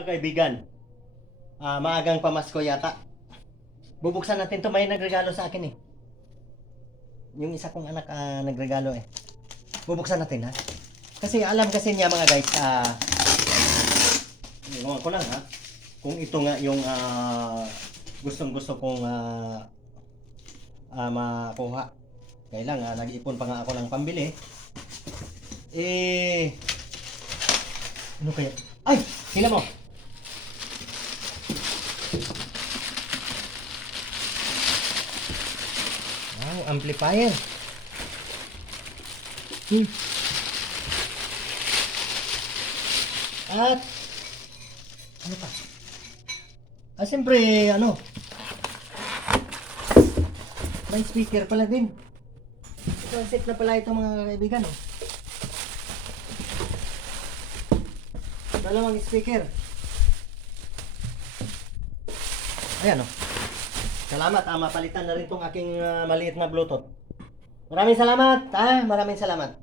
Mga kaibigan, maagang pamasko yata. Bubuksan natin to, may nagregalo sa akin eh. Yung isa kong anak nagregalo eh. Bubuksan natin ha. Kasi alam kasi niya mga guys, iwan ko lang ha. Kung ito nga yung gustong gusto kong makuha. Kaya lang, nag-ipon pa nga ako ng pambili. Ano kaya? Ay! Tingnan mo! Wow, amplifier. At ano pa? Siyempre, may speaker pala din. Concept na pala ito mga kaibigan. Dalawang speaker. Ayan Salamat, mapalitan na rin tong aking maliit na Bluetooth. Maraming salamat, maraming salamat.